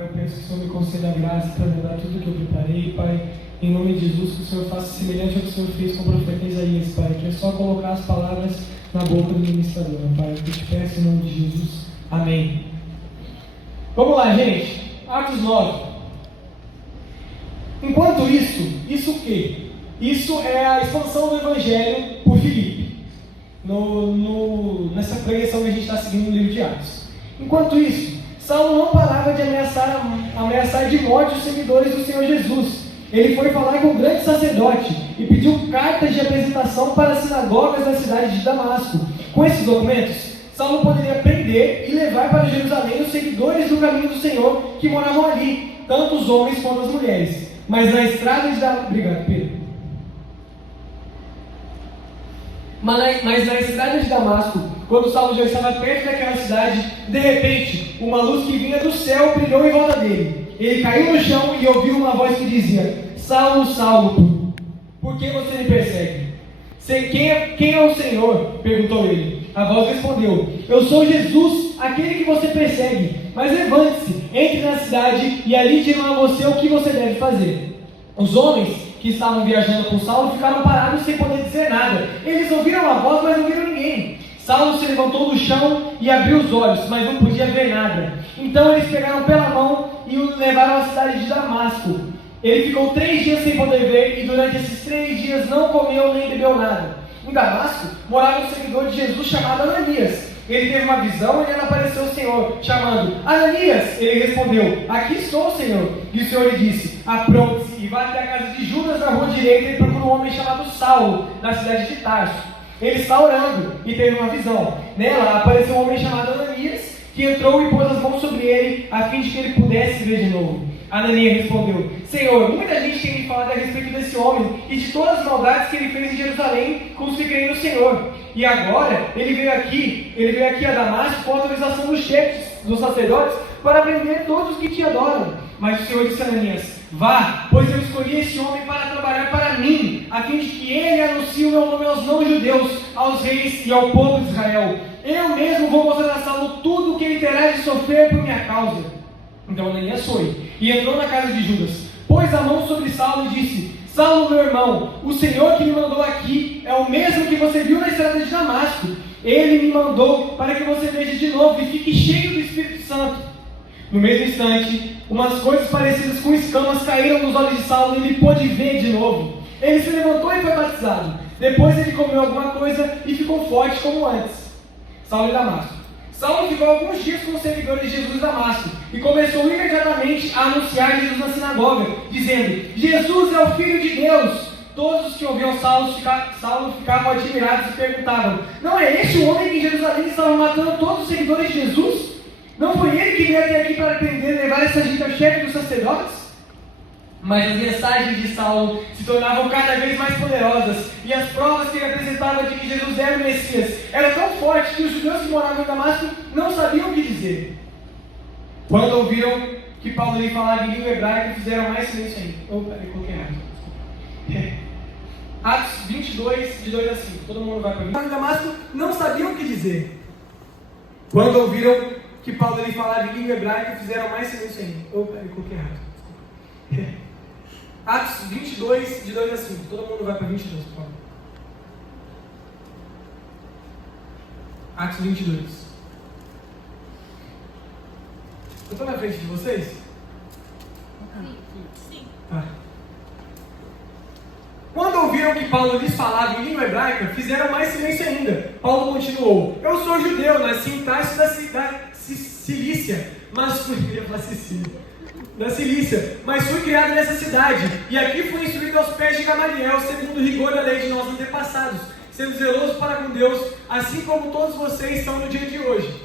Pai, eu peço que o Senhor me conceda a graça para lembrar tudo que eu preparei, Pai. Em nome de Jesus, que o Senhor faça semelhante ao que o Senhor fez com o profeta Isaías, Pai. Que é só colocar as palavras na boca do ministrador, Pai. Eu te peço em nome de Jesus. Amém. Vamos lá, gente. Atos 9. Enquanto isso o quê? Isso é a expansão do Evangelho por Filipe. Nessa pregação que a gente está seguindo no livro de Atos. Enquanto isso, Saulo não parava de ameaçar de morte os seguidores do Senhor Jesus. Ele foi falar com o grande sacerdote e pediu cartas de apresentação para as sinagogas da cidade de Damasco. Com esses documentos, Saulo poderia prender e levar para Jerusalém os seguidores do caminho do Senhor que moravam ali, tanto os homens quanto as mulheres. Mas na estrada de Damasco... Obrigado, Pedro. Mas na estrada de Damasco, quando Saulo já estava perto daquela cidade, de repente, uma luz que vinha do céu brilhou em volta dele. Ele caiu no chão e ouviu uma voz que dizia: Saulo, Saulo, por que você me persegue? Quem é o Senhor? Perguntou ele. A voz respondeu: Eu sou Jesus, aquele que você persegue. Mas levante-se, entre na cidade e ali dirão a você o que você deve fazer. Os homens que estavam viajando com Saulo ficaram parados sem poder dizer nada. Eles ouviram a voz, mas não viram ninguém. Saulo se levantou do chão e abriu os olhos, mas não podia ver nada. Então eles pegaram pela mão e o levaram à cidade de Damasco. Ele ficou 3 dias sem poder ver e durante esses 3 dias não comeu nem bebeu nada. Em Damasco morava um seguidor de Jesus chamado Ananias. Ele teve uma visão e lhe apareceu o Senhor, chamando: Ananias! Ele respondeu: Aqui estou, Senhor. E o Senhor lhe disse: Apronte-se e vá até a casa de Judas na rua direita e procura um homem chamado Saulo, na cidade de Tarso. Ele está orando e teve uma visão. Nela apareceu um homem chamado Ananias, que entrou e pôs as mãos sobre ele, a fim de que ele pudesse ver de novo. Ananias respondeu: Senhor, muita gente tem me falado a respeito desse homem e de todas as maldades que ele fez em Jerusalém com os que creem no Senhor. E agora ele veio aqui a Damasco com a autorização dos chefes, dos sacerdotes, para prender todos os que te adoram. Mas o Senhor disse a Ananias: Vá, pois eu escolhi esse homem para trabalhar para mim, a fim de que ele anuncie o meu nome aos não-judeus, aos reis e ao povo de Israel. Eu mesmo vou mostrar a Saulo tudo o que ele terá de sofrer por minha causa. Então Ananias foi e entrou na casa de Judas, pôs a mão sobre Saulo e disse: Saulo, meu irmão, o Senhor que me mandou aqui é o mesmo que você viu na estrada de Damasco. Ele me mandou para que você veja de novo e fique cheio do Espírito Santo. No mesmo instante, umas coisas parecidas com escamas caíram nos olhos de Saulo e ele pôde ver de novo. Ele se levantou e foi batizado. Depois ele comeu alguma coisa e ficou forte como antes. Saulo e Damasco. Saulo ficou alguns dias com os seguidores de Jesus em Damasco e começou imediatamente a anunciar Jesus na sinagoga, dizendo: Jesus é o Filho de Deus. Todos os que ouviam Saulo ficavam admirados e perguntavam: Não é este o homem que em Jerusalém estava matando todos os seguidores de Jesus? Não foi ele que veio até aqui para prender e levar essa gente ao chefe dos sacerdotes? Mas as mensagens de Saulo se tornavam cada vez mais poderosas, e as provas que ele apresentava de que Jesus era o Messias eram tão fortes que os judeus que moravam em Damasco não sabiam o que dizer. Quando ouviram que Paulo lhe falava em língua hebraica, fizeram mais silêncio ainda. Peraí, coloquei errado. Atos 22, de 2 a 5. Todo mundo vai para mim. Em Damasco não sabiam o que dizer. Quando ouviram que Paulo lhe falava em língua hebraica, fizeram mais silêncio ainda. Peraí, coloquei errado. Atos 22, de 2 a 5. Todo mundo vai para 22, por favor. Atos 22. Eu estou na frente de vocês? Sim. Tá. Quando ouviram que Paulo lhes falava em língua hebraica, fizeram mais silêncio ainda. Paulo continuou: Eu sou judeu, nasci em Tarso da Cilícia, mas fui... Eu ia falar Sicília. Da Cilícia, mas fui criado nessa cidade, e aqui fui instruído aos pés de Gamaliel, segundo o rigor da lei de nossos antepassados, sendo zeloso para com Deus, assim como todos vocês são no dia de hoje.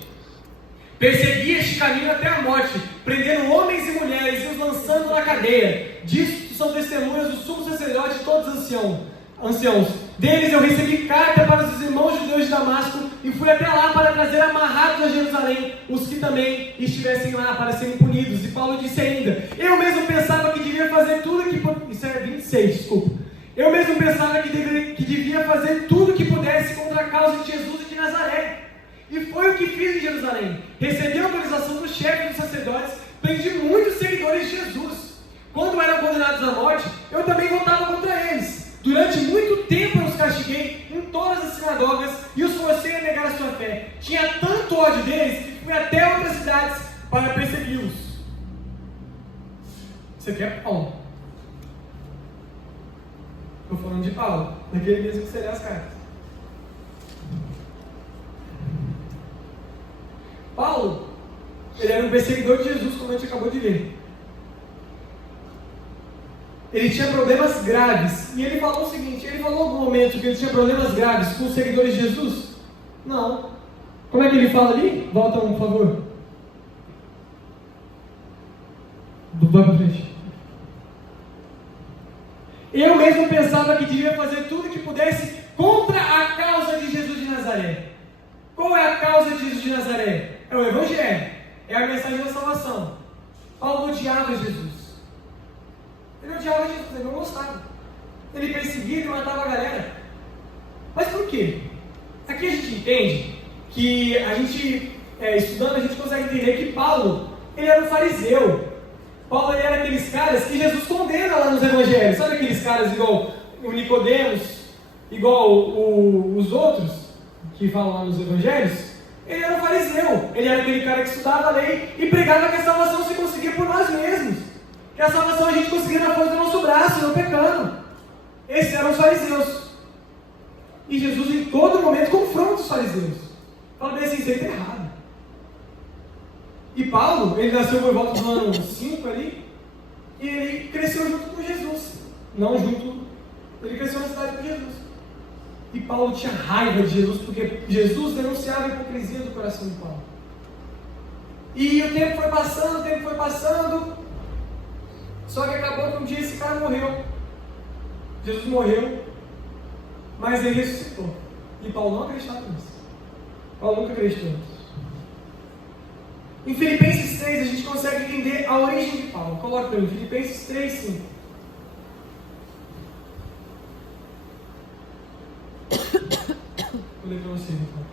Persegui este caminho até a morte, prendendo homens e mulheres e os lançando na cadeia. Disto são testemunhas do sumo sacerdote e todos os anciãos. Deles eu recebi carta para os irmãos judeus de Damasco e fui até lá para trazer amarrados a Jerusalém os que também estivessem lá para serem punidos. E Paulo disse ainda: Eu mesmo pensava que devia fazer tudo que... Isso é 26, desculpa. Eu mesmo pensava que devia fazer tudo que pudesse contra a causa de Jesus e de Nazaré. E foi o que fiz em Jerusalém. Recebi a autorização do chefe dos sacerdotes, prendi muitos seguidores de Jesus. Quando eram condenados à morte, eu também voltava contra eles. Durante muito tempo eu os castiguei em todas as sinagogas e os forcei a negar a sua fé. Tinha tanto ódio deles que fui até outras cidades para persegui-los. Isso aqui é Paulo. Estou falando de Paulo, naquele mesmo que você lê as cartas. Paulo, ele era um perseguidor de Jesus, como a gente acabou de ver. Ele tinha problemas graves. E ele falou o seguinte, ele falou em algum momento que ele tinha problemas graves com os seguidores de Jesus? Não. Como é que ele fala ali? Volta, por favor. Vai para frente. Eu mesmo pensava que devia fazer tudo que pudesse contra a causa de Jesus de Nazaré. Qual é a causa de Jesus de Nazaré? É o Evangelho. É a mensagem da salvação. Paulo odiava Jesus. Ele odiava Jesus, ele não gostava. Ele perseguia e matava a galera. Mas por quê? Aqui a gente entende que a gente, estudando, a gente consegue entender que Paulo, ele era um fariseu. Paulo ele era aqueles caras que Jesus condena lá nos evangelhos. Sabe aqueles caras igual o Nicodemos, igual os outros que falam lá nos evangelhos? Ele era um fariseu. Ele era aquele cara que estudava a lei e pregava que a salvação se conseguia por nós mesmos. Que a salvação a gente conseguia na força do nosso braço, não pecando. Esses eram os fariseus. E Jesus em todo momento confronta os fariseus. Fala bem assim, isso aí está errado. E Paulo, ele nasceu por volta do ano 5 ali, e ele cresceu junto com Jesus. Não junto, ele cresceu na cidade com Jesus. E Paulo tinha raiva de Jesus, porque Jesus denunciava a hipocrisia do coração de Paulo. E o tempo foi passando, só que acabou que um dia esse cara morreu. Jesus morreu, mas ele ressuscitou. E Paulo não acreditava nisso. Paulo nunca acreditou nisso. Em Filipenses 3 a gente consegue entender a origem de Paulo. Coloca para mim, Filipenses 3, 5. Vou ler para você então.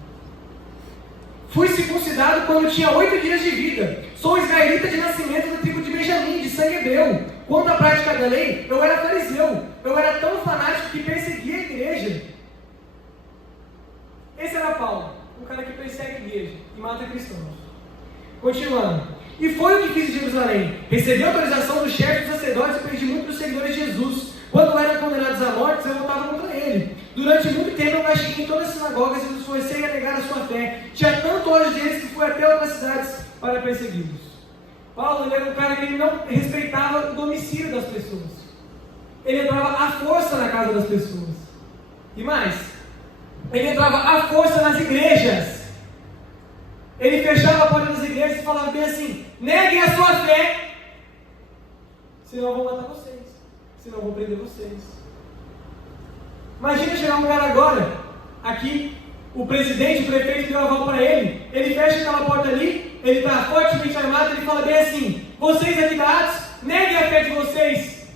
Fui circuncidado quando tinha 8 dias de vida. Sou israelita de nascimento da tribo de Benjamim, de sangue hebreu. Quanto à prática da lei, eu era fariseu. Eu era tão fanático que perseguia a igreja. Esse era Paulo, um cara que persegue a igreja e mata cristãos. Continuando. E foi o que fiz em Jerusalém. Recebi autorização do chefe dos sacerdotes e perdi muito dos seguidores de Jesus. Quando eram condenados à morte, eu lutava contra ele. Durante muito tempo eu castiguei em todas as sinagogas e os forcei a negar a sua fé. Tinha tanto ódio deles que fui até outras cidades para persegui-los. Paulo ele era um cara que ele não respeitava o domicílio das pessoas. Ele entrava à força na casa das pessoas. E mais, ele entrava à força nas igrejas. Ele fechava a porta das igrejas e falava bem assim: neguem a sua fé, senão eu vou matar vocês, senão eu vou prender vocês. Imagina chegar um cara agora, aqui, o presidente, o prefeito deu aval para ele, ele fecha aquela porta ali, ele está fortemente armado, ele fala bem assim: vocês aqui da Atos, neguem a fé de vocês,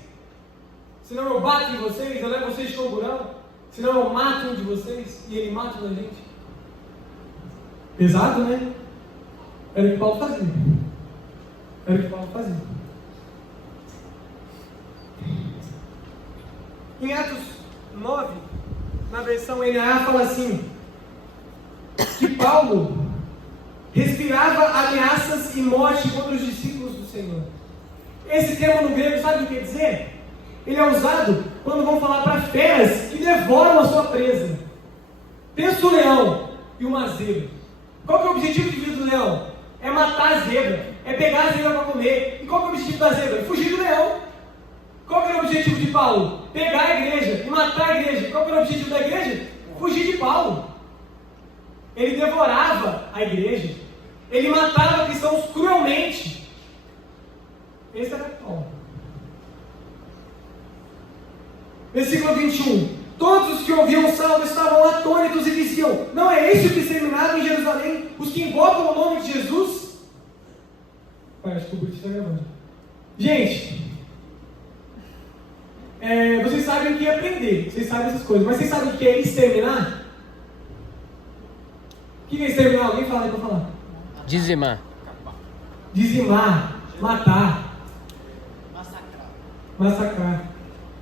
senão eu bato em vocês, eu levo vocês de camburão, senão eu mato um de vocês, e ele mata um da gente. Pesado, né? Era o que Paulo fazia. Em Atos 9, na versão NA, fala assim: que Paulo respirava ameaças e morte contra os discípulos do Senhor. Esse termo no grego, sabe o que quer dizer? Ele é usado quando vão falar para feras que devoram a sua presa. Pensa o leão e uma zebra. Qual que é o objetivo de vida do leão? É matar a zebra, é pegar a zebra para comer. E qual que é o objetivo da zebra? É fugir do leão. Qual que era o objetivo de Paulo? Pegar a igreja e matar a igreja. Qual que era o objetivo da igreja? Fugir de Paulo. Ele devorava a igreja. Ele matava cristãos cruelmente. Esse era Paulo. Versículo 21. Todos os que ouviam Saulo estavam atônitos e diziam: não é este o que exterminaram em Jerusalém os que invocam o nome de Jesus? Acho que o Bruto está gravando. Gente, vocês sabem o que é aprender, vocês sabem essas coisas, mas vocês sabem o que é exterminar? O que é exterminar? Alguém fala aí para falar. Dizimar. Dizimar, matar. massacrar.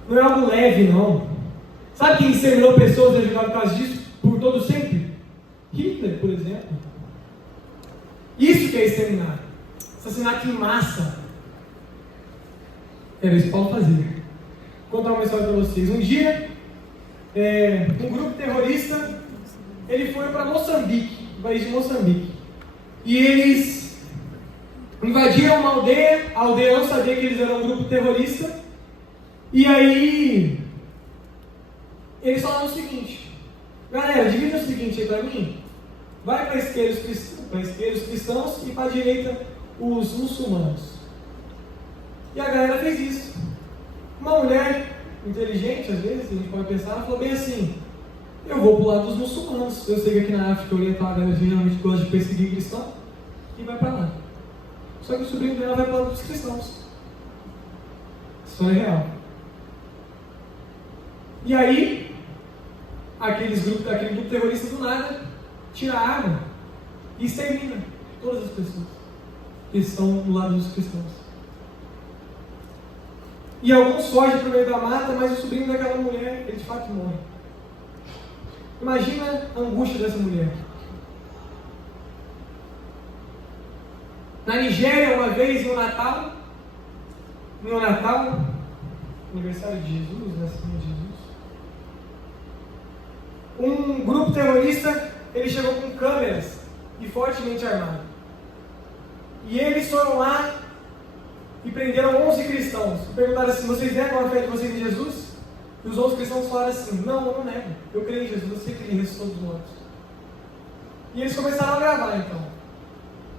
Não é algo leve, não. Sabe quem exterminou pessoas e ajudou por causa disso por todo sempre? Hitler, por exemplo. Isso que é exterminar. Assassinato em massa. Era isso que Paulo fazia. Vou contar uma história para vocês. Um dia, um grupo terrorista, ele foi para Moçambique, o país de Moçambique. E eles invadiram uma aldeia, a aldeia não sabia que eles eram um grupo terrorista. E aí, eles falaram o seguinte: galera, divida o seguinte aí para mim. Vai para a esquerda os cristãos e para a direita os muçulmanos. E a galera fez isso. Uma mulher inteligente, às vezes, a gente pode pensar, ela falou bem assim: eu vou para o lado dos muçulmanos. Eu sei que aqui na África Oriental a galera geralmente gosta de perseguir cristão, e vai para lá. Só que o sobrinho dela vai para o lado dos cristãos. História real. E aí, aquele grupo terrorista do nada tira a arma e extermina todas as pessoas que estão do lado dos cristãos. E alguns fogem para o meio da mata, mas o sobrinho daquela mulher, ele de fato morre. Imagina a angústia dessa mulher. Na Nigéria, uma vez, no Natal, aniversário de Jesus, nascimento de Jesus, um grupo terrorista, ele chegou com câmeras e fortemente armado. E eles foram lá e prenderam 11 cristãos. Perguntaram assim: vocês negam a fé de vocês em Jesus? E os 11 cristãos falaram assim: não, eu não nego. Eu creio em Jesus, eu sei que ele ressuscitou dos mortos. E eles começaram a gravar então.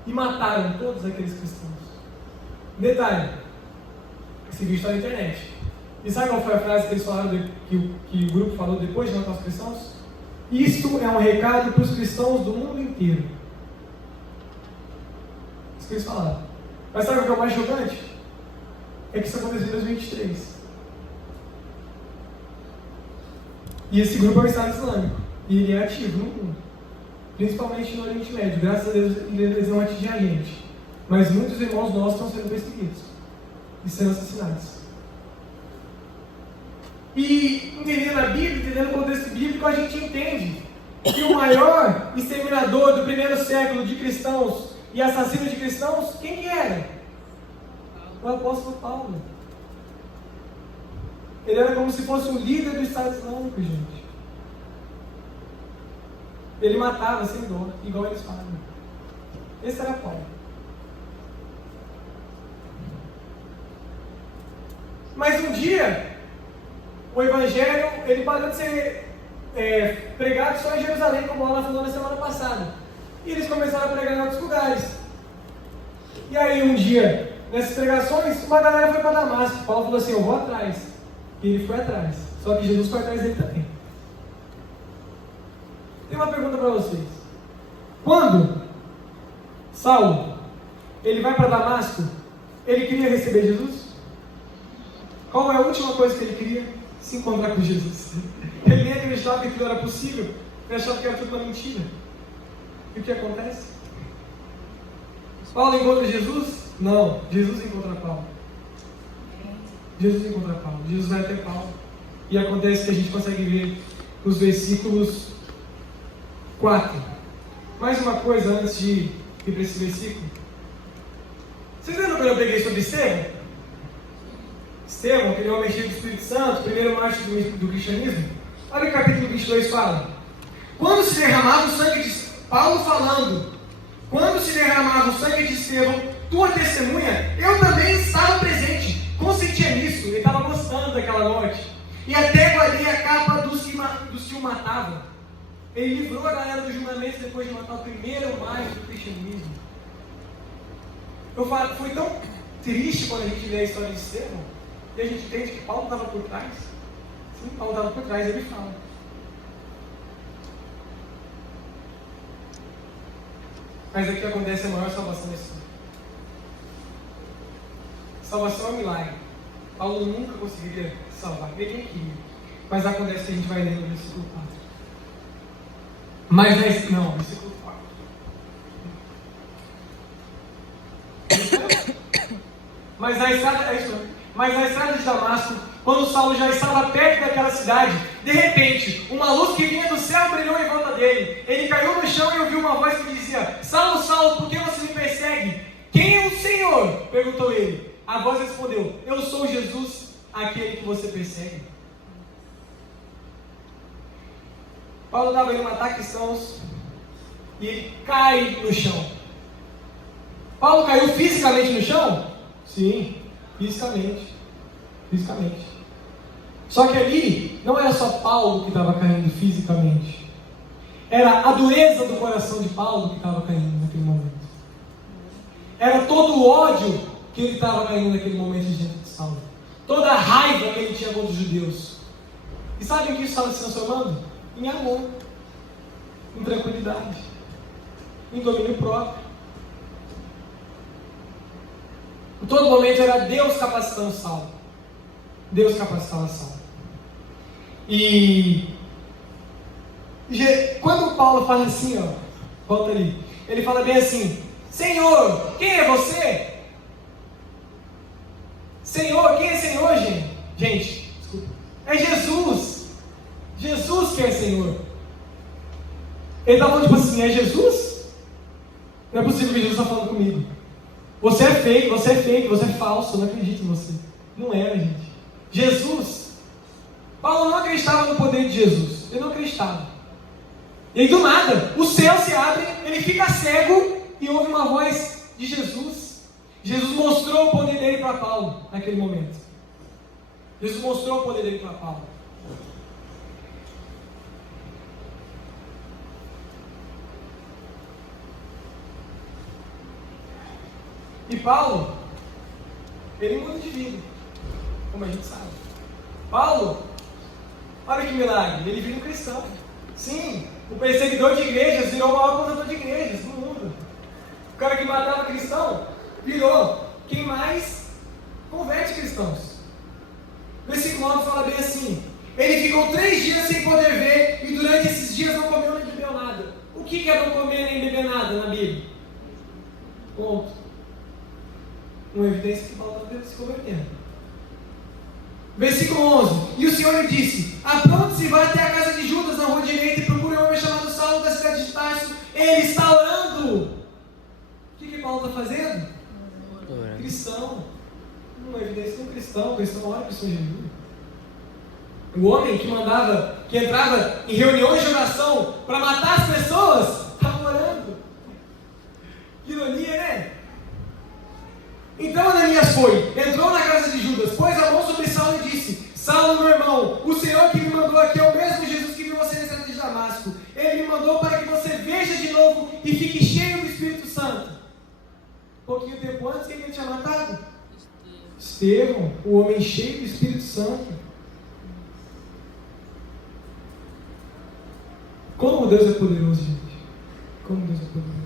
E mataram todos aqueles cristãos. Detalhe: esse vídeo está na internet. E sabe qual foi a frase que eles falaram, que o grupo falou depois de matar os cristãos? Isto é um recado para os cristãos do mundo inteiro. Isso que eles falaram. Mas sabe o que é o mais chocante? É que isso aconteceu em 2023. E esse grupo é o Estado Islâmico. E ele é ativo no mundo. Principalmente no Oriente Médio. Graças a Deus eles não atingem a gente. Mas muitos irmãos nossos estão sendo perseguidos e sendo assassinados. E entendendo a Bíblia, entendendo o contexto bíblico, a gente entende que o maior exterminador do primeiro século de cristãos e assassino de cristãos, quem que era? O apóstolo Paulo. Ele era como se fosse o líder do Estado Islâmico, gente. Ele matava sem dó, igual eles falam. Esse era Paulo. Mas um dia, o Evangelho, ele parou de ser pregado só em Jerusalém, como ela falou na semana passada. E eles começaram a pregar em outros lugares. E aí um dia, nessas pregações, uma galera foi para Damasco. Paulo falou assim: eu vou atrás. E ele foi atrás. Só que Jesus foi atrás dele também. Tem uma pergunta para vocês. Quando Saulo, ele vai para Damasco, ele queria receber Jesus? Qual é a última coisa que ele queria? Se encontrar com Jesus. Ele nem acreditava que aquilo era possível. Ele achava que era tudo uma mentira. E o que acontece? Paulo encontra Jesus? Não, Jesus encontra Paulo. Jesus encontra Paulo. Jesus vai até Paulo. E acontece que a gente consegue ver nos versículos 4. Mais uma coisa antes de ir para esse versículo. Vocês lembram quando eu peguei sobre Estevão? Estevão, aquele homem cheio do Espírito Santo, primeiro mártir do cristianismo. Olha o que o capítulo 22 fala. Quando se derramava o sangue de Paulo falando, quando se derramava o sangue de Estevão, tua testemunha, eu também estava presente, consentia nisso, ele estava gostando daquela morte. E até guardei a capa dos que o matavam. Ele livrou a galera do julgamento depois de matar o primeiro mártir do cristianismo. Foi tão triste quando a gente lê a história de Estevão. E a gente entende que Paulo estava por trás. Sim, Paulo estava por trás, ele fala. Mas aqui acontece a maior salvação da história. Salvação é um milagre. Paulo nunca conseguiria salvar, ele nem queria. Mas acontece que a gente vai ler no versículo 4. Versículo 4. Mas a estrada é isso. Mas na estrada de Damasco, quando Saulo já estava perto daquela cidade, de repente, uma luz que vinha do céu brilhou em volta dele. Ele caiu no chão e ouviu uma voz que dizia: Saulo, Saulo, por que você me persegue? Quem é o Senhor? Perguntou ele. A voz respondeu: Eu sou Jesus, aquele que você persegue. Paulo estava indo matar cristãos e ele cai no chão. Paulo caiu fisicamente no chão? Sim, fisicamente. Só que ali não era só Paulo que estava caindo fisicamente. Era a dureza do coração de Paulo que estava caindo naquele momento. Era todo o ódio que ele estava caindo naquele momento diante de Saulo. Toda a raiva que ele tinha contra os judeus. E sabe o que isso estava se transformando? Em amor, em tranquilidade, em domínio próprio. Em todo momento era Deus capacitando Saulo. Deus capacitava Saulo. E quando Paulo fala assim, ó, volta ali, ele fala bem assim: Senhor, quem é você? Senhor, quem é Senhor, gente? Gente, desculpa. É Jesus. Jesus que é Senhor. Ele está falando tipo assim: é Jesus? Não é possível que Jesus está falando comigo. Você é fake, você é falso, eu não acredito em você. Não era, gente. Jesus. Paulo não acreditava no poder de Jesus. Ele não acreditava. E aí do nada, o céu se abre, ele fica cego e ouve uma voz de Jesus. Jesus mostrou o poder dele para Paulo naquele momento. Jesus mostrou o poder dele para Paulo. E Paulo, ele muda de vida, como a gente sabe. Paulo, olha que milagre, ele vira um cristão. Sim, o perseguidor de igrejas virou o maior construtor de igrejas no mundo. O cara que matava cristão virou quem mais converte cristãos. O versículo 9 fala bem assim: ele ficou 3 dias sem poder ver e durante esses dias não comeu nem bebeu nada. O que é não comer nem beber nada na Bíblia? Ponto. Uma evidência que Paulo estava se convertendo. Versículo 11: e o Senhor lhe disse: apronte-se, vai até a casa de Judas na rua direita e procure um homem chamado Saulo da cidade de Tarso. Ele está orando. O que Paulo está fazendo? Cristão. Uma evidência de um cristão. O cristão ora, o cristão jejum. O homem que entrava em reuniões de oração para matar as pessoas, estava orando. Que ironia, né? Então Ananias foi, entrou na casa de Judas, pôs a mão sobre Saulo e disse: Saulo, meu irmão, o Senhor que me mandou aqui é o mesmo Jesus que viu você na estrada de Damasco. Ele me mandou para que você veja de novo e fique cheio do Espírito Santo. Pouquinho tempo antes, quem ele tinha matado? Estevão, o homem cheio do Espírito Santo. Como Deus é poderoso, gente. Como Deus é poderoso.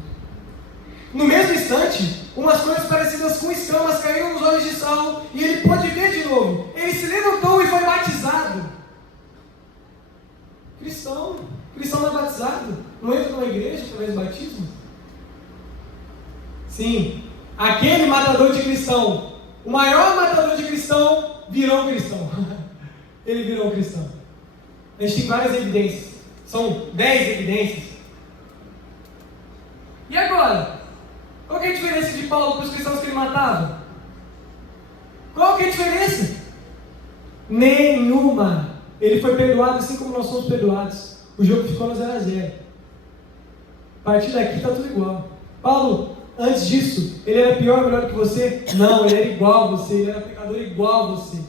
No mesmo instante, umas coisas parecidas com escamas caíram nos olhos de Saulo e ele pôde ver de novo. Ele se levantou e foi batizado. Cristão não é batizado? Não entra numa igreja através do batismo? Sim, aquele matador de cristão, o maior matador de cristão, virou um cristão. Ele virou um cristão. A gente tem várias evidências. São 10 evidências. E agora? Qual que é a diferença de Paulo para os cristãos que ele matava? Qual que é a diferença? Nenhuma. Ele foi perdoado assim como nós somos perdoados. O jogo ficou no 0-0. A partir daqui está tudo igual. Paulo, antes disso, ele era pior ou melhor que você? Não, ele era igual a você. Ele era pecador igual a você.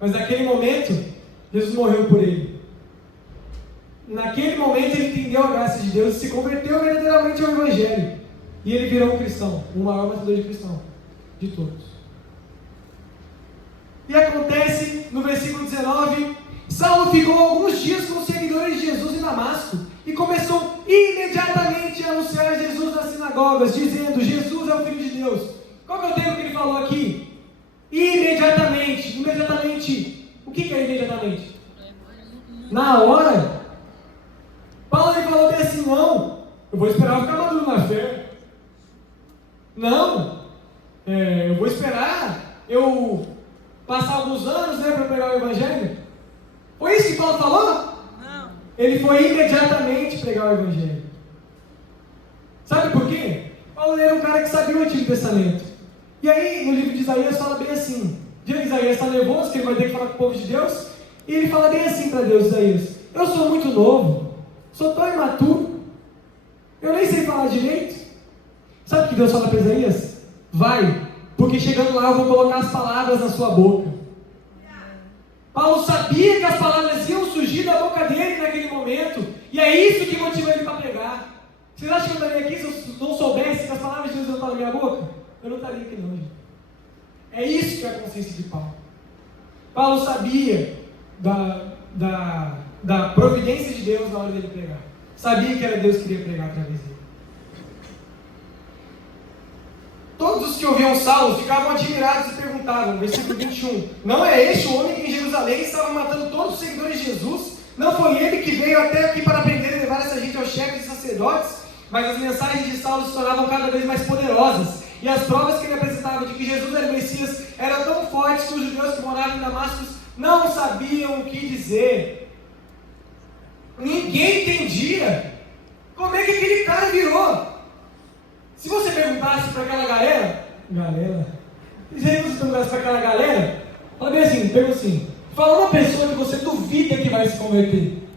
Mas naquele momento, Jesus morreu por ele. Naquele momento ele entendeu a graça de Deus e se converteu verdadeiramente ao Evangelho. E ele virou um cristão, o maior matador de cristão de todos. E acontece no versículo 19: Saulo ficou alguns dias com os seguidores de Jesus em Damasco e começou imediatamente a anunciar Jesus nas sinagogas, dizendo: Jesus é o Filho de Deus. Qual que é o termo que ele falou aqui? Imediatamente. O que é imediatamente? Na hora. Paulo ele falou bem assim: não, eu vou esperar ficar maduro na fé. Não, eu vou esperar eu passar alguns anos, né, para pregar o Evangelho? Foi isso que Paulo falou? Não. Ele foi imediatamente pregar o Evangelho. Sabe por quê? Paulo era um cara que sabia o Antigo Testamento. E aí, no livro de Isaías, fala bem assim. Isaías está nervoso, que ele vai ter que falar com o povo de Deus. E ele fala bem assim para Deus, Isaías: eu sou muito novo, sou tão imaturo, eu nem sei falar direito. Sabe o que Deus fala para Isaías? Vai, porque chegando lá eu vou colocar as palavras na sua boca. Paulo sabia que as palavras iam surgir da boca dele naquele momento. E é isso que motiva ele para pregar. Vocês acham que eu estaria aqui se eu não soubesse que as palavras de Deus não estão na minha boca? Eu não estaria aqui não, gente. É isso que é a consciência de Paulo. Paulo sabia da providência de Deus na hora dele pregar. Sabia que era Deus que queria pregar através dele. Todos os que ouviam Saulo ficavam admirados e perguntavam, versículo 21, não é este o homem que em Jerusalém estava matando todos os seguidores de Jesus? Não foi ele que veio até aqui para prender e levar essa gente aos chefes e sacerdotes? Mas as mensagens de Saulo se tornavam cada vez mais poderosas, e as provas que ele apresentava de que Jesus era o Messias eram tão fortes que os judeus que moravam em Damasco não sabiam o que dizer. Ninguém entendia como é que aquele cara virou. Se você perguntasse para aquela galera, fala bem assim, pergunta assim, fala uma pessoa que você duvida que vai se converter.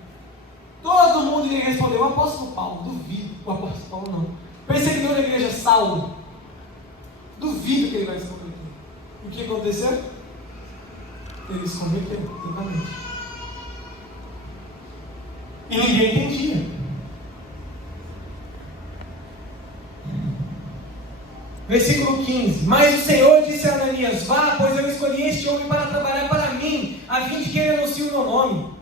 Todo mundo iria responder, o apóstolo Paulo, duvido. O apóstolo Paulo não. Perseguidor da igreja, Saulo, duvido que ele vai se converter. O que aconteceu? Ele se converteu, totalmente. E ninguém entendia. Versículo 15. Mas o Senhor disse a Ananias: vá, pois eu escolhi este homem para trabalhar para mim, a fim de que ele anuncie o meu nome.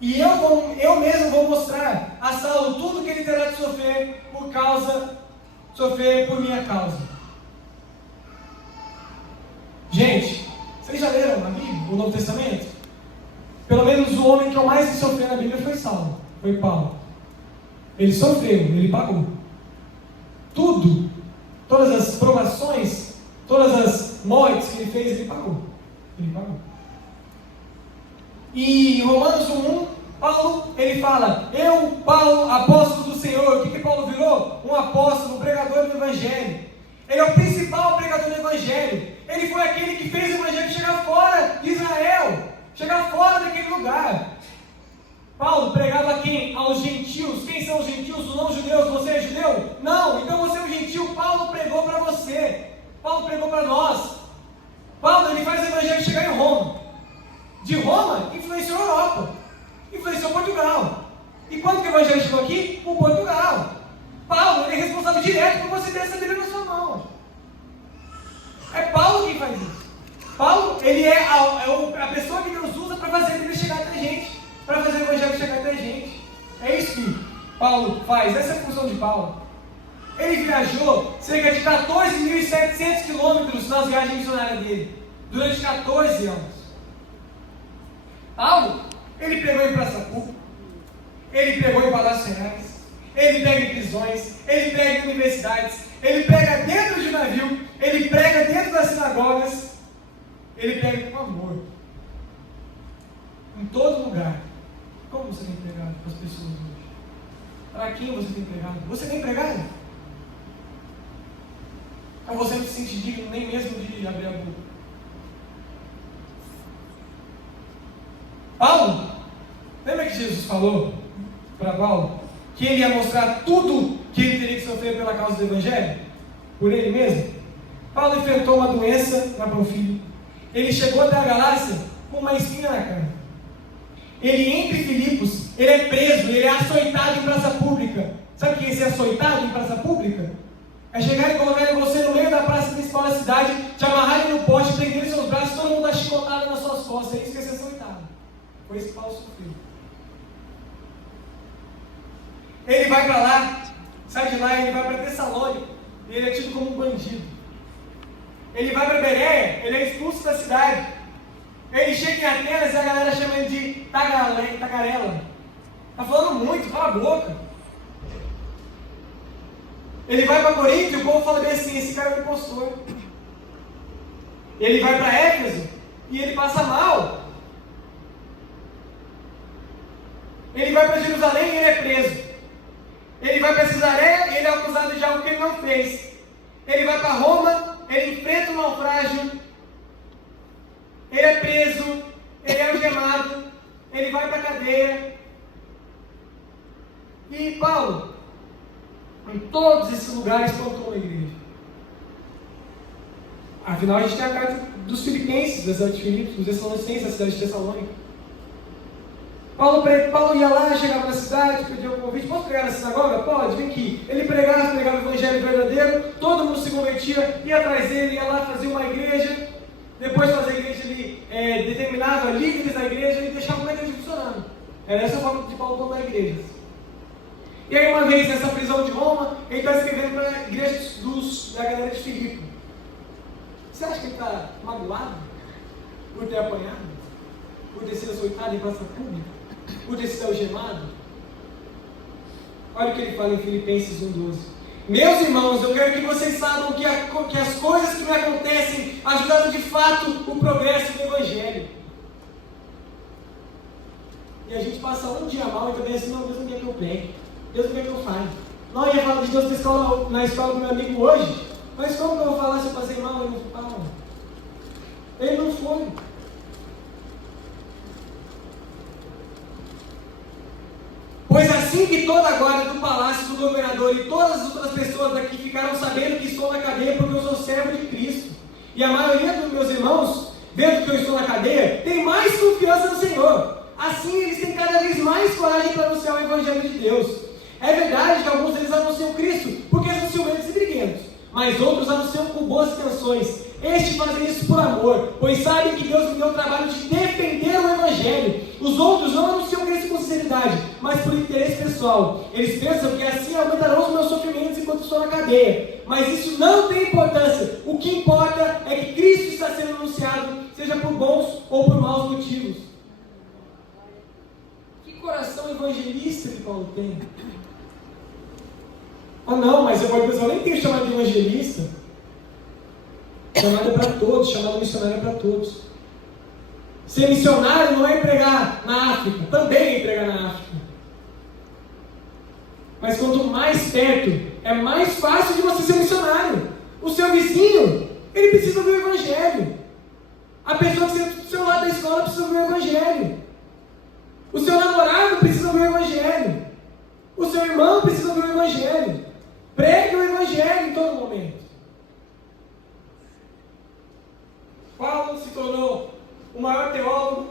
E eu mesmo vou mostrar a Saulo tudo que ele terá de sofrer por minha causa. Gente, vocês já leram a Bíblia, o Novo Testamento? Pelo menos o homem que eu mais vi sofrer na Bíblia foi Saulo, foi Paulo. Ele sofreu, ele pagou. Tudo, todas as provações, todas as mortes que ele fez, ele pagou. Ele pagou. E em Romanos 1, Paulo, ele fala, eu, Paulo, apóstolo do Senhor. O que Paulo virou? Um apóstolo, um pregador do Evangelho. Ele é o principal pregador do Evangelho. Ele foi aquele que fez o Evangelho chegar fora de Israel, chegar fora daquele lugar. Paulo pregava a quem? Aos gentios. Quem são os gentios? Os não-judeus. Você é judeu? Não, então você é um gentil. Paulo pregou para você. Paulo pregou para nós. Paulo, ele faz o Evangelho chegar em Roma. De Roma, influenciou a Europa. Influenciou Portugal. E quando que o Evangelho chegou aqui? Por Portugal. Paulo, ele é responsável direto por você ter essa Bíblia na sua mão. É Paulo quem faz isso. Paulo, ele é a pessoa que Deus usa para fazer a Bíblia chegar até a gente. Para fazer o Evangelho chegar até a gente. É isso que Paulo faz. Essa é a função de Paulo. Ele viajou cerca de 14.700 quilômetros nas viagens missionárias dele. Durante 14 anos. Paulo, ele pregou em praça pública. Ele pregou em palácios reais. Ele prega em prisões. Ele prega em universidades. Ele prega dentro de navio. Ele prega dentro das sinagogas. Ele prega com amor. Em todo lugar. Como você tem pregado para as pessoas hoje? Para quem você tem pregado? Você tem pregado? Ou você não se sente digno nem mesmo de abrir a boca? Paulo, lembra que Jesus falou para Paulo que ele ia mostrar tudo que ele teria que sofrer pela causa do Evangelho? Por ele mesmo? Paulo enfrentou uma doença na Panfilha. Ele chegou até a Galácia com uma espinha na cara. Ele entra em Filipos, ele é preso, ele é açoitado em praça pública. Sabe o que é ser açoitado em praça pública? É chegar e colocar você no meio da praça principal da cidade, te amarrarem no poste, prender seus braços, todo mundo dá chicotada nas suas costas. É isso que é ser açoitado. Foi isso que Paulo sofreu. Ele vai para lá, sai de lá, ele vai para Tessalônica, e ele é tido como um bandido. Ele vai para Bereia, ele é expulso da cidade. Ele chega em Atenas e a galera chama ele de tagarela. Está falando muito, cala a boca. Ele vai para Corinto e o povo fala bem assim, esse cara é um impostor. Ele vai para Éfeso e ele passa mal. Ele vai para Jerusalém e ele é preso. Ele vai para Cesareia e ele é acusado de algo que ele não fez. Ele vai para Roma, ele enfrenta um naufrágio, ele é preso, ele é algemado, ele vai para a cadeia. E Paulo, em todos esses lugares, plantou uma igreja. Afinal, a gente tem a carta dos Filipenses, da cidade de Filipos, dos Tessalonicenses, da cidade de Tessalônica. Paulo ia lá, chegava na cidade, pedia um convite: posso pregar na sinagoga? Pode, vem aqui. Ele pregava o evangelho verdadeiro, todo mundo se convertia, ia atrás dele, ia lá fazer uma igreja. Depois de fazer a igreja, ele determinava líderes da igreja e deixava uma igreja funcionando. Era essa a forma de Paulo plantar igrejas. E aí, uma vez, nessa prisão de Roma, ele está escrevendo para a igreja da galera de Filipe. Você acha que ele está magoado por ter apanhado? Por ter sido açoitado em praça pública? Por ter sido algemado? Olha o que ele fala em Filipenses 1,12. Meus irmãos, eu quero que vocês saibam que as coisas que me acontecem ajudaram de fato o progresso do Evangelho. E a gente passa um dia mal e também assim: não, Deus não quer que eu pregue, Deus não quer que eu fale. Não, eu ia falar de Deus na escola do meu amigo hoje, mas como que eu vou falar se eu passei mal e não fui mal? Ele não foi. Pois assim que toda a guarda do palácio do governador e todas as outras pessoas daqui ficaram sabendo que estou na cadeia porque eu sou servo de Cristo. E a maioria dos meus irmãos, vendo que eu estou na cadeia, tem mais confiança no Senhor. Assim eles têm cada vez mais coragem para anunciar o Evangelho de Deus. É verdade que alguns deles anunciam Cristo porque são ciumentos e briguentos, mas outros anunciam com boas intenções. Estes fazem isso por amor, pois sabem que Deus me deu o trabalho de defender o Evangelho. Os outros não anunciam Cristo com sinceridade, mas por interesse pessoal. Eles pensam que assim aumentarão os meus sofrimentos enquanto estou na cadeia. Mas isso não tem importância. O que importa é que Cristo está sendo anunciado, seja por bons ou por maus motivos. Que coração evangelista que Paulo tem. Ah não, mas eu nem tenho chamado de evangelista. Chamado é para todos, chamado missionário é para todos. Ser missionário não é pregar na África, também é pregar na África. Mas quanto mais perto, é mais fácil de você ser missionário. O seu vizinho, ele precisa ouvir o Evangelho. A pessoa que está do seu lado da escola precisa ouvir o Evangelho. O seu namorado precisa ouvir o Evangelho. O seu irmão precisa ouvir o Evangelho. Pregue o Evangelho em todo momento. Paulo se tornou o maior teólogo,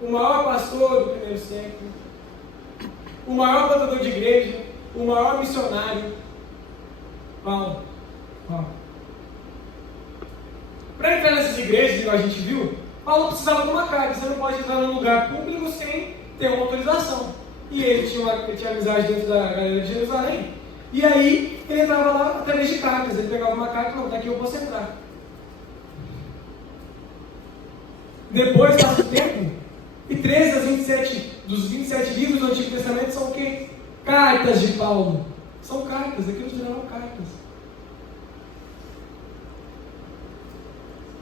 o maior pastor do primeiro século, o maior plantador de igreja, o maior missionário. Paulo. Para entrar nessas igrejas, igual a gente viu, Paulo precisava de uma carta. Você não pode entrar num lugar público sem ter uma autorização. E ele tinha amizade dentro da galera de Jerusalém. E aí, ele entrava lá através de cartas. Ele pegava uma carta e falava: daqui eu posso entrar. Depois passa o tempo, e 13 dos 27 livros do Antigo Testamento são o quê? Cartas de Paulo. São cartas, aquilo viraram cartas.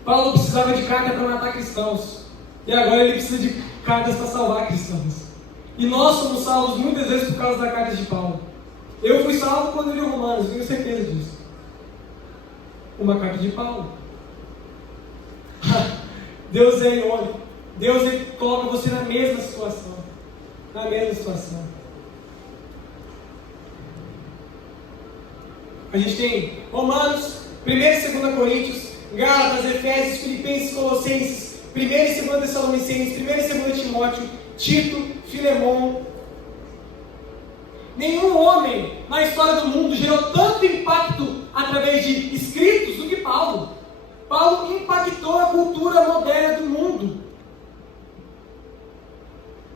Paulo precisava de carta para matar cristãos. E agora ele precisa de cartas para salvar cristãos. E nós somos salvos muitas vezes por causa da carta de Paulo. Eu fui salvo quando eu li Romanos, tenho certeza disso. Uma carta de Paulo. Deus é irônico. Deus coloca você na mesma situação. Na mesma situação. A gente tem Romanos, 1 e 2 Coríntios, Gálatas, Efésios, Filipenses, Colossenses, 1 e 2 Tessalonicenses, 1 e 2 Timóteo, Tito, Filemão. Nenhum homem na história do mundo gerou tanto impacto através de escritos do que Paulo. Paulo impactou a cultura moderna do mundo.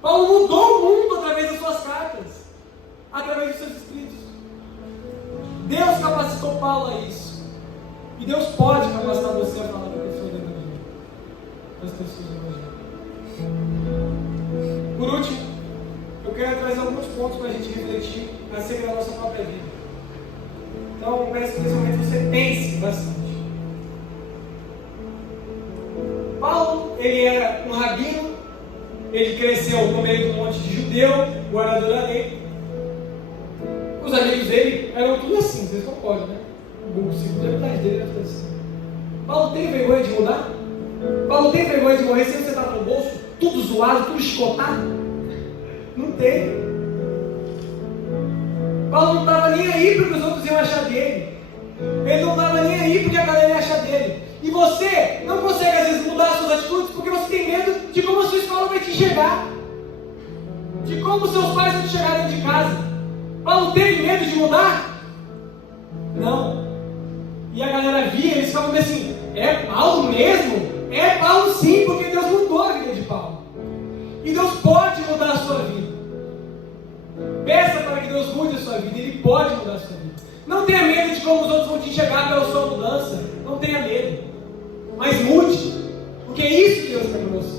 Paulo mudou o mundo através das suas cartas, através dos seus escritos. Deus capacitou Paulo a isso. E Deus pode capacitar você a falar para pessoas do Evangelho. Para as pessoas do Evangelho. Por último, eu quero trazer alguns pontos para a gente refletir acerca da nossa própria vida. Então, eu peço que nesse momento você pense bastante. Ele cresceu no meio de um monte de judeu, guardador da lei. Os amigos dele eram tudo assim, vocês concordam, né? O segundo metade dele era tudo assim. Paulo tem vergonha de mudar? Paulo tem vergonha de morrer sem você estar no bolso, tudo zoado, tudo escotado? Não tem. Paulo não estava nem aí porque os outros iam achar dele. Ele não estava nem aí porque a galera ia achar dele. E você não consegue às vezes mudar as suas atitudes porque você tem medo de como a sua escola vai te enxergar, de como seus pais vão te chegar dentro de casa. Paulo teve medo de mudar? Não. E a galera via, eles ficavam assim, é Paulo mesmo? É Paulo sim, porque Deus mudou a vida de Paulo. E Deus pode mudar a sua vida. Peça para que Deus mude a sua vida, Ele pode mudar a sua vida. Não tenha medo de como os outros vão te enxergar pela sua mudança. Não tenha medo. Mas mude. Porque é isso que Deus quer para você.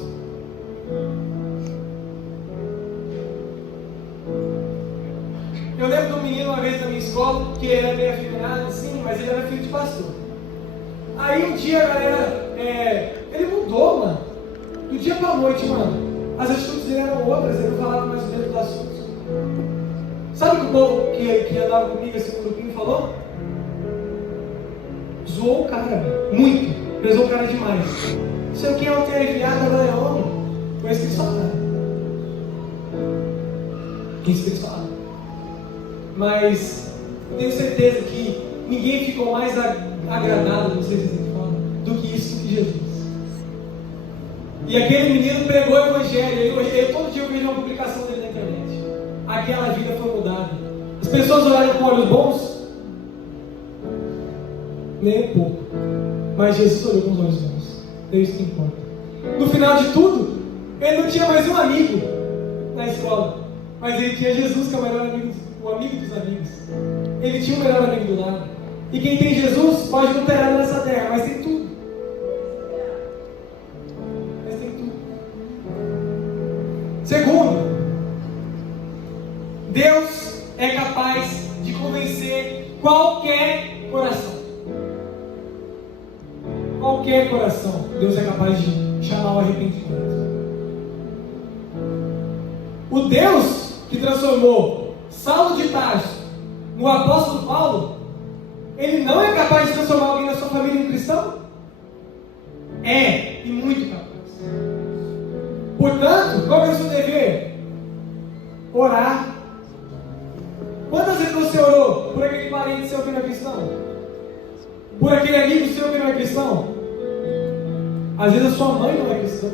Eu lembro de um menino uma vez na minha escola, que era bem afeminado, sim, mas ele era filho de pastor. Aí um dia a galera, ele mudou, mano. Do dia para a noite, mano. As atitudes dele eram outras, ele não falava mais dentro do assunto. Sabe o que o povo que andava comigo, esse grupinho, falou? Zoou o cara, muito. Pesou o cara demais. Não sei o que é o ter enviado, agora é homem. Foi isso que eles falaram. Isso que eles falaram. Mas tenho certeza que ninguém ficou mais agradado, não sei se vocês falam, do que isso do que Jesus. E aquele menino pregou o Evangelho. Eu todo dia eu vejo uma publicação dele na internet. Aquela vida foi mudada. As pessoas olharam com olhos bons? Nem um pouco. Mas Jesus olhou com os olhos bons. É isso que importa. No final de tudo, ele não tinha mais um amigo na escola. Mas ele tinha Jesus, que é o melhor amigo, o amigo dos amigos. Ele tinha o melhor amigo do lado. E quem tem Jesus pode não ter nada nessa terra, mas tem tudo. Mas tem tudo. Segundo, Deus é capaz de convencer qualquer coração. Qualquer coração, Deus é capaz de chamar o arrependimento. O Deus que transformou Saulo de Tarso no apóstolo Paulo, Ele não é capaz de transformar alguém na sua família em cristão? É, e muito capaz. Portanto, qual é o seu dever? Orar. Quantas vezes você orou por aquele parente seu que não é cristão? Por aquele amigo seu que não é cristão? Às vezes a sua mãe não é cristã.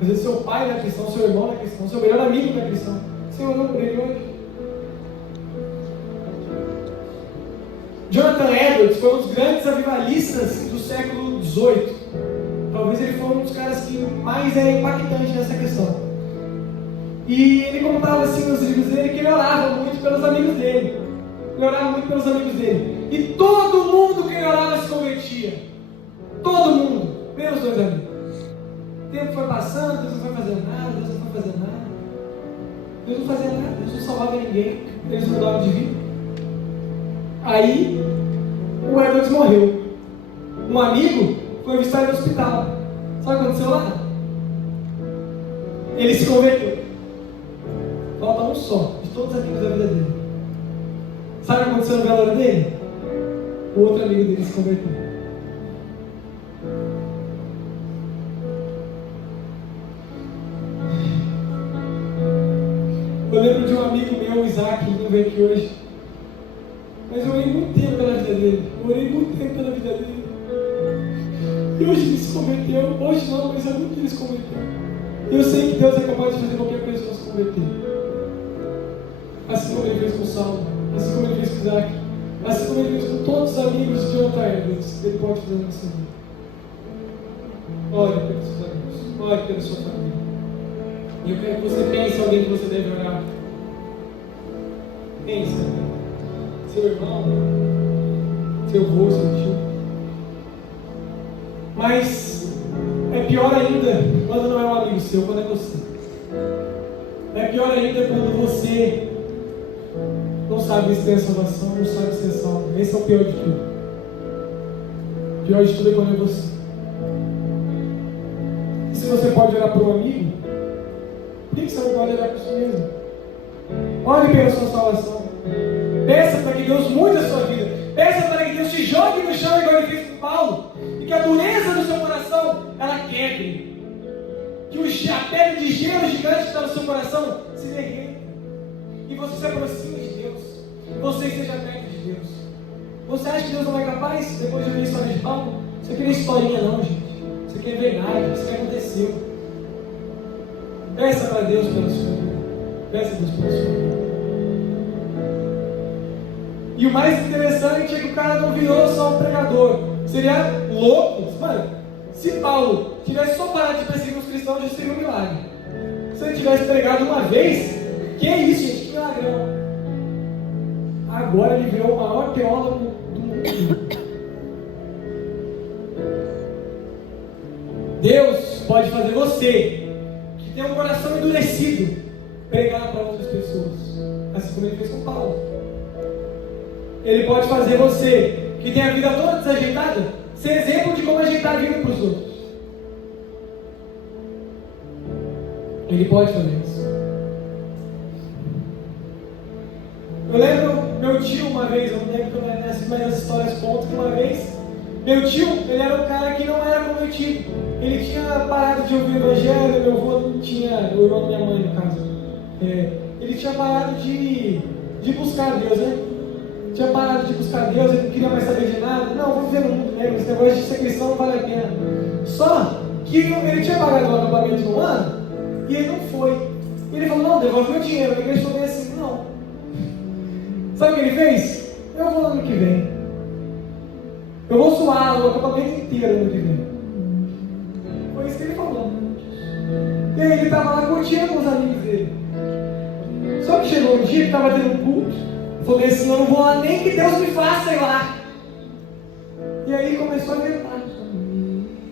Às vezes seu pai não é cristão, seu irmão não é cristão, seu melhor amigo não é cristão. Você orou por ele hoje? Jonathan Edwards foi um dos grandes avivalistas do século XVIII. Talvez ele foi um dos caras que mais é impactante nessa questão. E ele contava assim nos livros dele que ele orava muito pelos amigos dele. Ele orava muito pelos amigos dele. E todo mundo que ele orava se convertia. Todo mundo. Menos dois amigos. O tempo foi passando, Deus não foi fazendo nada, Deus não foi fazendo nada. Deus não fazia nada, Deus não salvava ninguém. Eles mudavam de vida. Aí, o Edwards morreu. Um amigo foi visitar ele no hospital. Sabe o que aconteceu lá? Ele se converteu. Falta um só, de todos os amigos da vida dele. Sabe o que aconteceu no velório dele? O outro amigo dele se converteu. Eu lembro de um amigo meu, o Isaac, que não veio aqui hoje. Mas eu orei muito tempo pela vida dele. E hoje ele se converteu. Hoje não, mas há muito que ele se converteu. Eu sei que Deus é capaz de fazer qualquer pessoa se converter. Assim como ele fez com Saulo, assim como ele fez com Isaac, assim como ele fez com todos os amigos de Jonathan Edwards, ele pode fazer na nossa vida. Ore pelos seus amigos, ore pela sua família. E eu quero que você pense em alguém que você deve orar. Pense, seu irmão, seu avô, seu tio. Mas é pior ainda quando não é um amigo seu, quando é você. É pior ainda quando você não sabe se tem a salvação, não sabe se é salvo. Esse é o pior de tudo. O pior de tudo é quando é você. Se você pode orar por um amigo, por que você não pode orar por si mesmo? Ore pela sua salvação. Peça para que Deus mude a sua vida. Peça para que Deus te jogue no chão igual ele fez com Paulo. E que a dureza do seu coração, ela quebre. Que a pedra de gelo gigante que está no seu coração se derreta. E você se aproxime de Deus. Você esteja perto de Deus. Você acha que Deus não é capaz? Depois de ouvir a história de Paulo? Isso aqui não é historinha não, gente. Isso aqui é verdade. Isso aqui aconteceu. Peça para Deus pela sua vida. Peça a Deus pela sua vida. E o mais interessante é que o cara não virou só um pregador. Seria louco. Mano, se Paulo tivesse só parado de perseguir os cristãos, já seria um milagre. Se ele tivesse pregado uma vez, que é isso, gente? Que milagrão. Agora ele virou o maior teólogo do mundo. Deus pode fazer você, que tem um coração endurecido, pregar para outras pessoas. Assim como ele fez com Paulo. Ele pode fazer você, que tem a vida toda desajeitada, ser exemplo de como ajeitar a vida para os outros. Ele pode fazer isso. Eu lembro meu tio uma vez, eu não lembro que eu não nessas, mas as histórias contam que uma vez, meu tio, ele era um cara que não era como meu tio. Ele tinha parado de ouvir o evangelho, meu avô não tinha, o irmão da minha mãe no caso. Ele tinha parado de buscar Deus, né? Tinha parado de buscar Deus, ele não queria mais saber de nada. Não, vou viver no mundo mesmo, esse negócio de ser cristão não vale a pena. Só que ele tinha pagado o acampamento no ano e ele não foi. E ele falou, não, devolve meu dinheiro. A igreja falou assim, não. Sabe o que ele fez? Eu vou no ano que vem. Eu vou suar o acampamento inteiro no ano que vem. Foi isso que ele falou. E aí ele estava lá curtindo com os amigos dele. Só que chegou um dia que estava tendo um culto. Falei assim, eu não vou lá nem que Deus me faça ir lá. E aí começou a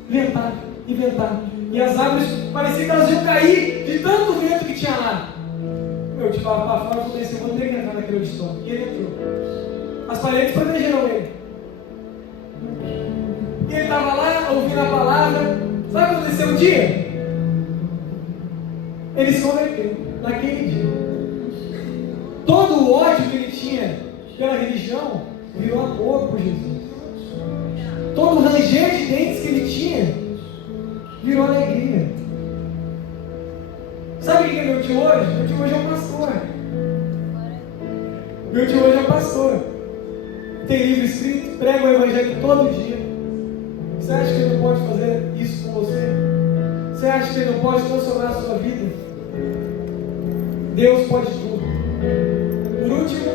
inventar. E as árvores pareciam que elas iam cair de tanto vento que tinha lá. Eu tio lá para fora, eu falei assim, eu vou ter que entrar naquele auditório. E ele entrou. As paredes protegeram ele. E ele estava lá, ouvindo a palavra. Sabe o que aconteceu um dia? Ele se converteu naquele dia. Todo o ódio que ele tinha pela religião virou amor por Jesus. Todo o ranger de dentes que ele tinha virou alegria. Sabe quem é meu tio hoje? Meu tio hoje é um pastor. Meu tio hoje é um pastor. Tem livro escrito, prega o evangelho todo dia. Você acha que ele não pode fazer isso com você? Você acha que ele não pode transformar a sua vida? Deus pode tudo. Por último,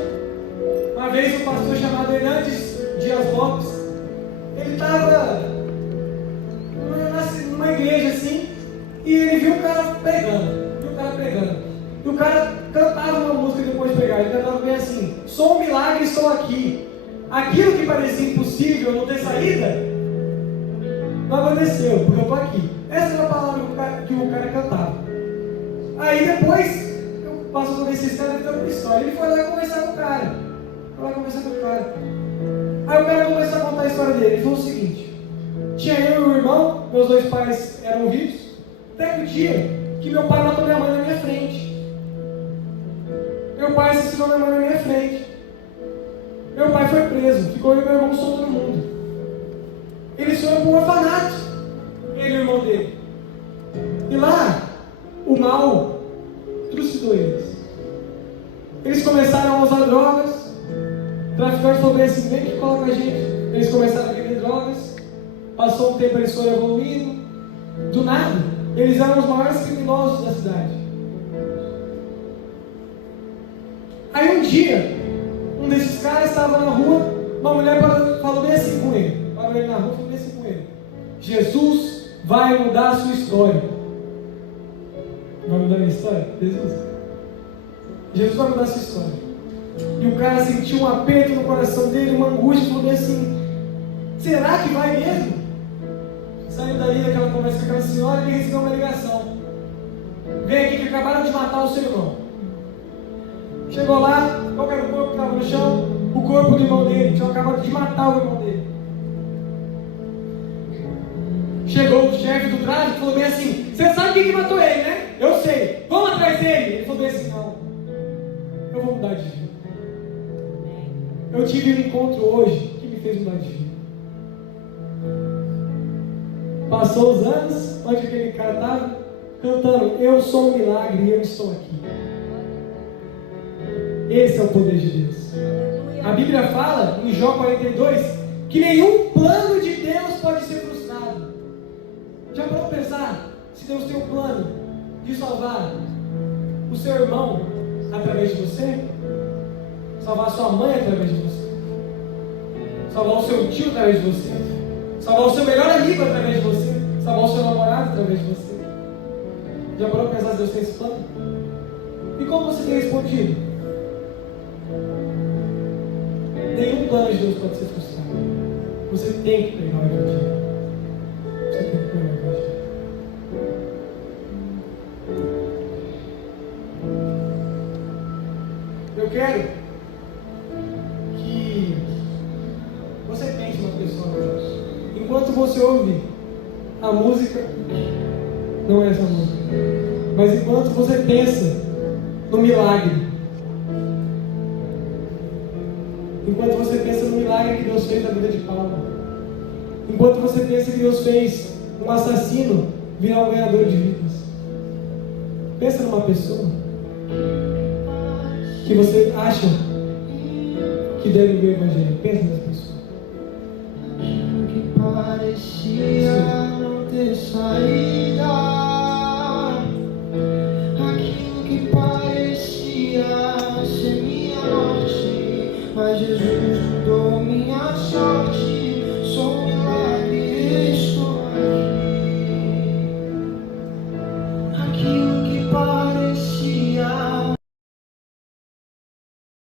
uma vez um pastor chamado Hernandes Dias Lopes, ele estava numa igreja assim, e ele viu um cara pregando. E o cara cantava uma música depois de pregar. Ele cantava bem assim: sou um milagre, estou aqui. Aquilo que parecia impossível, não ter saída, não aconteceu, porque eu estou aqui. Essa era a palavra que o cara cantava. Aí depois, eu passo por esse cara contando uma história. Ele foi lá conversar com o cara. Aí o cara começou a contar a história dele. Ele falou o seguinte: tinha eu e o irmão, meus dois pais eram vivos, até que o dia que meu pai matou minha mãe na minha frente. Meu pai assassinou minha mãe na minha frente. Meu pai foi preso, ficou eu e meu irmão solto no mundo. Eles foram para um orfanato, ele e o irmão dele. E lá, o mal trucidou eles. Eles começaram a usar drogas. Traficantes falaram assim: vem que cola com a gente. Eles começaram a vender drogas. Passou um tempo, eles foram evoluindo. Do nada, eles eram os maiores criminosos da cidade. Aí um dia, um desses caras estava na rua. Uma mulher falou bem assim com ele. Parou ele na rua e falou bem assim com ele: Jesus vai mudar a sua história. Vai mudar a minha história? Jesus vai mudar a sua história. E o cara sentiu um aperto no coração dele, uma angústia, falou assim: será que vai mesmo? Saiu daí daquela conversa com aquela senhora e ele recebeu uma ligação: vem aqui que acabaram de matar o seu irmão. Chegou lá, qual era o corpo que estava no chão? O corpo do irmão dele. Tinham acabado de matar o irmão dele. Chegou chefe do tráfico falou bem assim: você sabe quem que matou ele, né? Eu sei. Vamos atrás dele. Ele falou bem assim: não, eu vou mudar de vida. Eu tive um encontro hoje que me fez mudar de vida. Passou os anos, onde aquele cara estava cantando: eu sou um milagre e eu estou aqui. Esse é o poder de Deus. A Bíblia fala em Jó 42 que nenhum plano de Deus pode ser frustrado. Já parou para pensar se Deus tem um plano de salvar o seu irmão através de você? Salvar a sua mãe através de você? Salvar o seu tio através de você? Salvar o seu melhor amigo através de você? Salvar o seu namorado através de você? Já parou para pensar se Deus tem esse plano? E como você tem respondido? Nenhum plano de Deus pode ser frustrado. Você tem que pregar o Evangelho. Você tem que pregar o Evangelho. Eu quero que você pense uma pessoa de Deus. Enquanto você ouve a música, não é essa música, mas enquanto você pensa no milagre, enquanto você pensa no milagre que Deus fez na vida de Paulo, enquanto você pensa que Deus fez um assassino virar um ganhador de vidas, pensa numa pessoa que você acha que deve ver o Evangelho. Pensa nessa pessoa.